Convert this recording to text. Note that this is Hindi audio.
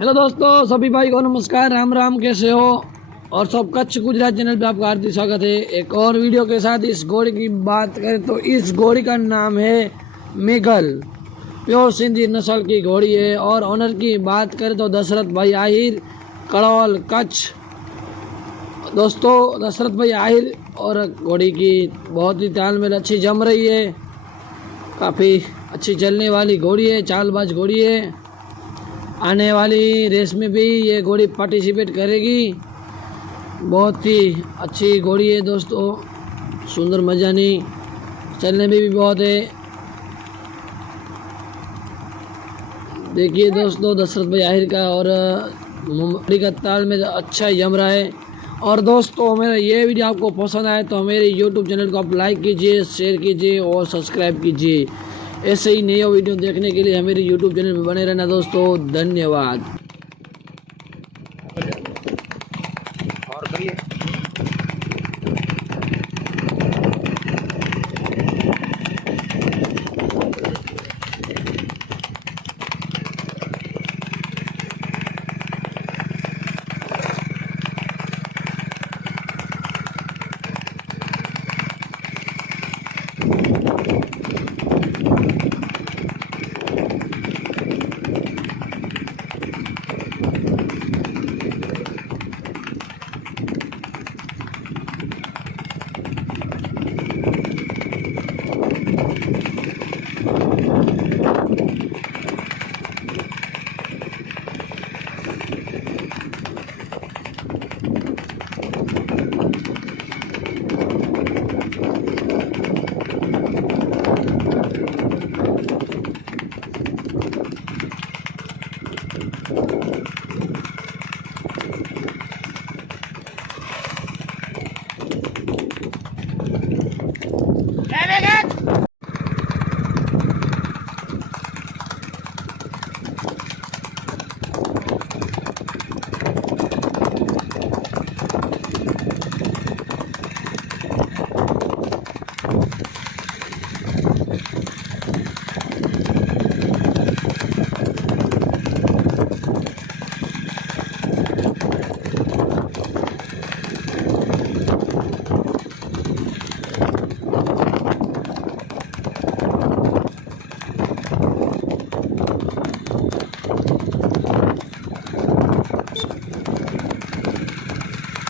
हेलो दोस्तों, सभी भाई को नमस्कार, राम राम। कैसे हो? और सब कच्छ गुजरात चैनल पे आपका हार्दिक स्वागत है एक और वीडियो के साथ। इस घोड़ी की बात करें तो इस घोड़ी का नाम है मेघल। प्योर सिंधी नस्ल की घोड़ी है। और ऑनर की बात करें तो दशरथ भाई आहिर, कड़ौल, कच्छ। दोस्तों, दशरथ भाई आहिर और घोड़ी की बहुत ही तालमेल अच्छी जम रही है। काफ़ी अच्छी चलने वाली घोड़ी है, चालबाज घोड़ी है। आने वाली रेस में भी ये घोड़ी पार्टिसिपेट करेगी। बहुत ही अच्छी घोड़ी है दोस्तों, सुंदर मजानी, चलने में भी बहुत है। देखिए दोस्तों, दशरथ भाई आहिर का और मुंबई का ताल में अच्छा जम रहा है। और दोस्तों, मेरा ये वीडियो आपको पसंद आए तो मेरे यूट्यूब चैनल को आप लाइक कीजिए, शेयर कीजिए और सब्सक्राइब कीजिए। ऐसे ही नए वीडियो देखने के लिए हमारे यूट्यूब चैनल पर बने रहना दोस्तों। धन्यवाद।